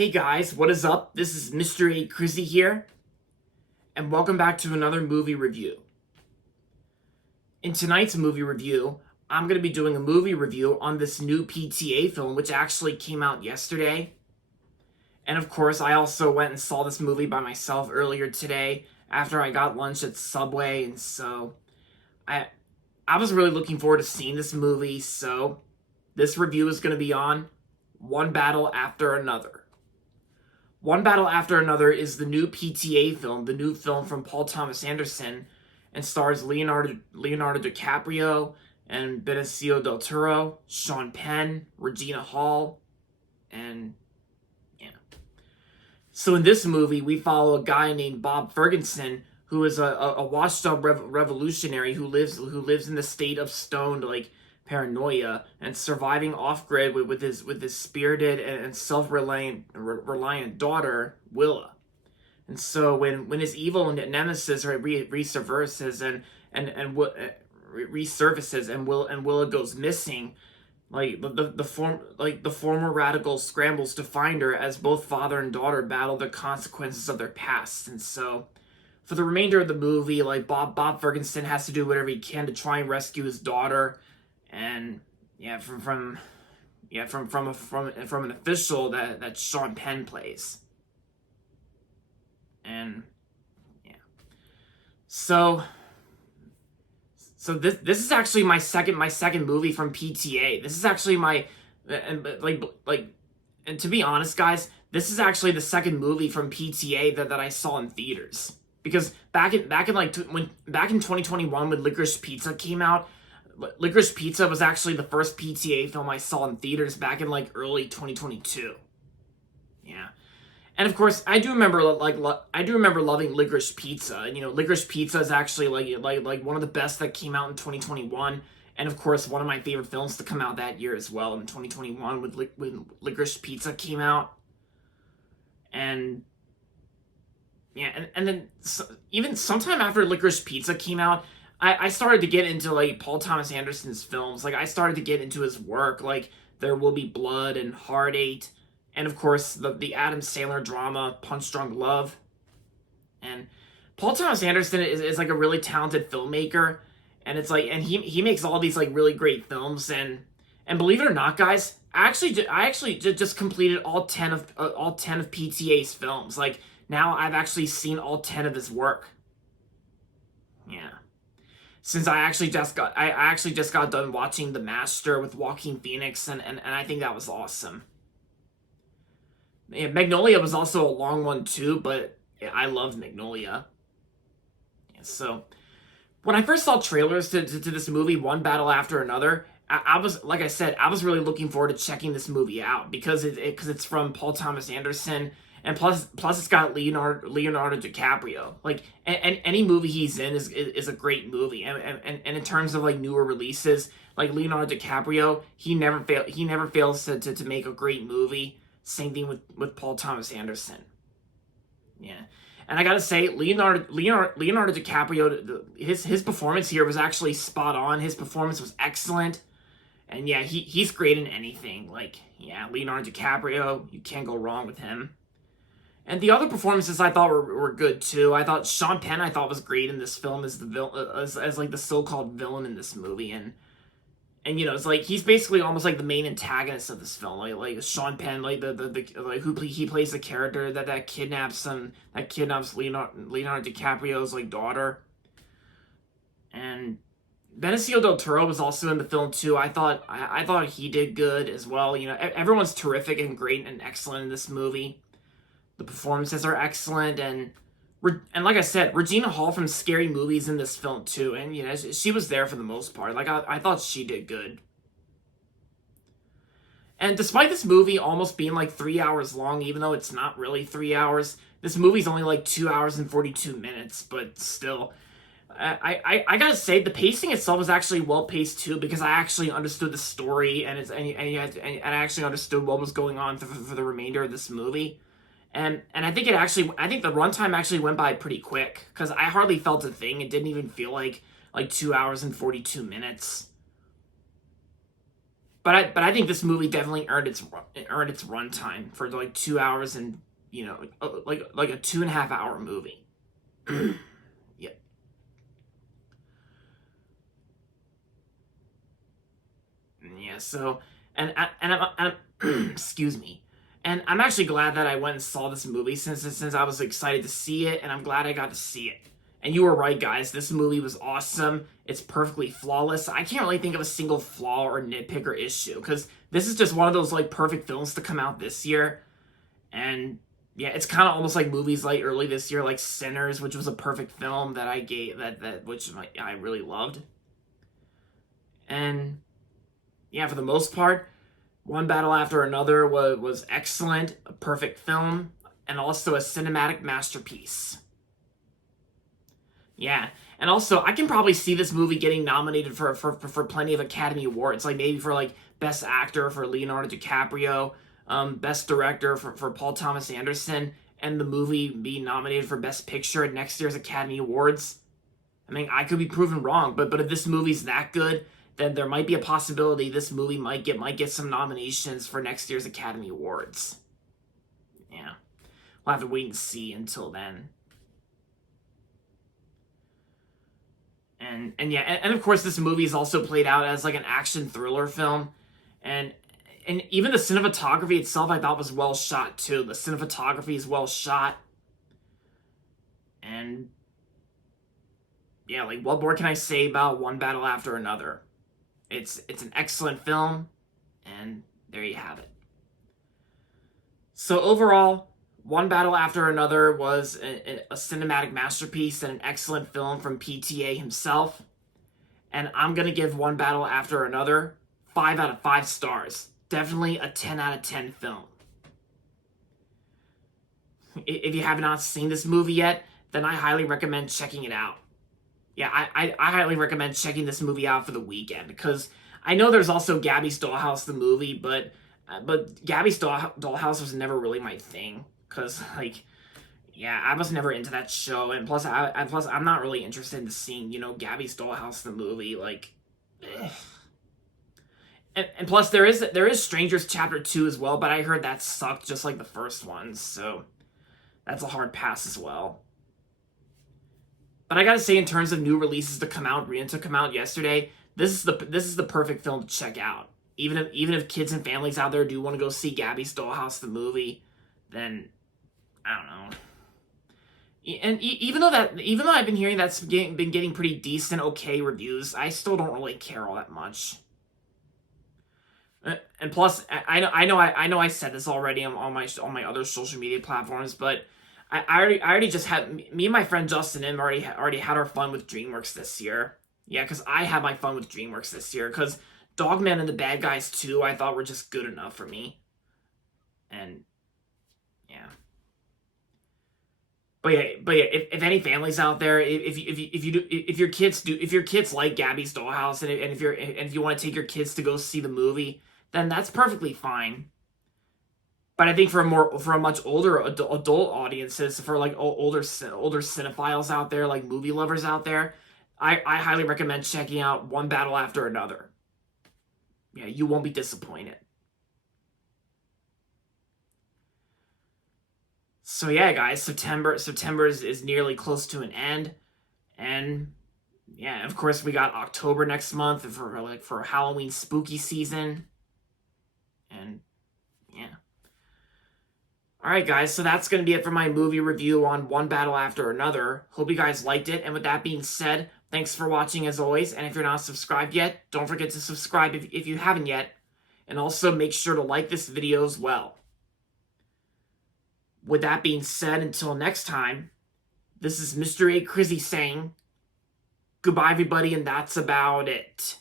Hey guys, what is up? This is Mr. A. Crizzy here, and welcome back to another movie review. In tonight's movie review, I'm going to be doing a movie review on this new PTA film, which actually came out yesterday. And of course, I also went and saw this movie by myself earlier today after I got lunch at Subway, and so I was really looking forward to seeing this movie, so this review is going to be on One Battle After Another. One Battle After Another is the new PTA film, the new film from Paul Thomas Anderson, and stars Leonardo DiCaprio and Benicio del Toro, Sean Penn, Regina Hall, and yeah. So in this movie, we follow a guy named Bob Ferguson, who is a washed-up revolutionary who lives in the state of stoned paranoia and surviving off-grid with his spirited and self-reliant daughter Willa. And so when his evil nemesis resurfaces and Willa goes missing, the former radical scrambles to find her as both father and daughter battle the consequences of their past. And so for the remainder of the movie, Bob Ferguson has to do whatever he can to try and rescue his daughter. And from an official that Sean Penn plays. And yeah. So this is actually my second movie from PTA. This is actually my and to be honest, guys, this is actually the second movie from PTA that I saw in theaters. Because back in 2021 when Licorice Pizza came out, Licorice Pizza was actually the first PTA film I saw in theaters back in early 2022. Yeah. And of course, I do remember loving Licorice Pizza. And Licorice Pizza is actually like one of the best that came out in 2021, and of course one of my favorite films to come out that year as well in 2021 when Licorice Pizza came out. And yeah, and then even sometime after Licorice Pizza came out, I started to get into Paul Thomas Anderson's films. I started to get into his work, There Will Be Blood and Hard Eight, and of course the Adam Sandler drama Punch Drunk Love. And Paul Thomas Anderson is a really talented filmmaker, and he makes all these really great films. And believe it or not, guys, I actually just completed all 10 of PTA's films. Now I've actually seen all 10 of his work. Yeah. Since I actually just got done watching The Master with Joaquin Phoenix, and I think that was awesome. Yeah, Magnolia was also a long one too, but I loved Magnolia. Yeah, so when I first saw trailers to this movie, One Battle After Another, I was, like I said, I was really looking forward to checking this movie out because it's from Paul Thomas Anderson. And plus it's got Leonardo DiCaprio. And any movie he's in is a great movie. And in terms of newer releases, Leonardo DiCaprio, he never fails to make a great movie. Same thing with Paul Thomas Anderson. Yeah. And I gotta say, Leonardo DiCaprio, his performance here was actually spot on. His performance was excellent. And yeah, he's great in anything. Leonardo DiCaprio, you can't go wrong with him. And the other performances I thought were good too. I thought Sean Penn was great in this film as the so-called villain in this movie, and it's he's basically almost the main antagonist of this film. Sean Penn, he plays the character that kidnaps Leonardo DiCaprio's daughter. And Benicio del Toro was also in the film too. I thought he did good as well. Everyone's terrific and great and excellent in this movie. The performances are excellent, and like I said, Regina Hall from Scary Movie's in this film too, and she was there for the most part. I thought she did good. And despite this movie almost being 3 hours long, even though it's not really 3 hours, this movie's only 2 hours and 42 minutes. But still, I gotta say the pacing itself was actually well paced too, because I actually understood the story and I actually understood what was going on for the remainder of this movie. And I think the runtime actually went by pretty quick, because I hardly felt a thing. It didn't even feel like 2 hours and 42 minutes. But I think this movie definitely earned its runtime for like 2 hours and like a 2.5 hour movie. Yeah. Yeah, so and excuse me. And I'm actually glad that I went and saw this movie since I was excited to see it, and I'm glad I got to see it. And you were right, guys. This movie was awesome. It's perfectly flawless. I can't really think of a single flaw or nitpick or issue because this is just one of those like perfect films to come out this year. And yeah, it's kind of almost like movies like early this year, like Sinners, which was a perfect film that I gave that which I really loved. And yeah, for the most part, One Battle After Another was excellent, a perfect film, and also a cinematic masterpiece. Yeah, and also I can probably see this movie getting nominated for plenty of Academy Awards, like maybe for like Best Actor for Leonardo DiCaprio, Best Director for Paul Thomas Anderson, and the movie being nominated for Best Picture at next year's Academy Awards. I mean, I could be proven wrong, but if this movie's that good, then there might be a possibility this movie might get some nominations for next year's Academy Awards. Yeah, we'll have to wait and see until then. And yeah, and of course this movie is also played out as like an action thriller film, and even the cinematography itself I thought was well shot too. The cinematography is well shot, and yeah, like what more can I say about One Battle After Another? It's an excellent film, and there you have it. So overall, One Battle After Another was a cinematic masterpiece and an excellent film from PTA himself. And I'm going to give One Battle After Another 5 out of 5 stars. Definitely a 10 out of 10 film. If you have not seen this movie yet, then I highly recommend checking it out. Yeah, I highly recommend checking this movie out for the weekend, because I know there's also Gabby's Dollhouse, the movie, but Gabby's Dollhouse was never really my thing, because like, yeah, I was never into that show, and plus I'm not really interested in seeing Gabby's Dollhouse, the movie, like. Ugh. And plus there is Strangers Chapter 2 as well, but I heard that sucked just like the first one, so that's a hard pass as well. But I gotta say, in terms of new releases to come out yesterday, this is the perfect film to check out. Even if kids and families out there do want to go see Gabby's Dollhouse, the movie, then I don't know. And even though I've been hearing that's been getting pretty decent, okay reviews, I still don't really care all that much. And plus, I know I said this already on my other social media platforms, but I already just had me and my friend Justin and already had our fun with DreamWorks this year. Yeah, because I had my fun with DreamWorks this year, because Dogman and the Bad Guys 2 I thought were just good enough for me. And yeah. But yeah, if any families out there, if your kids like Gabby's Dollhouse, and if you want to take your kids to go see the movie, then that's perfectly fine. But I think for a much older adult audiences, for like older cinephiles out there, like movie lovers out there, I highly recommend checking out One Battle After Another. Yeah, you won't be disappointed. So yeah, guys, September is nearly close to an end, and yeah, of course we got October next month for Halloween spooky season, and yeah. All right, guys, so that's going to be it for my movie review on One Battle After Another. Hope you guys liked it, and with that being said, thanks for watching as always, and if you're not subscribed yet, don't forget to subscribe if you haven't yet, and also make sure to like this video as well. With that being said, until next time, this is Mr. A. Crizzy saying, goodbye everybody, and that's about it.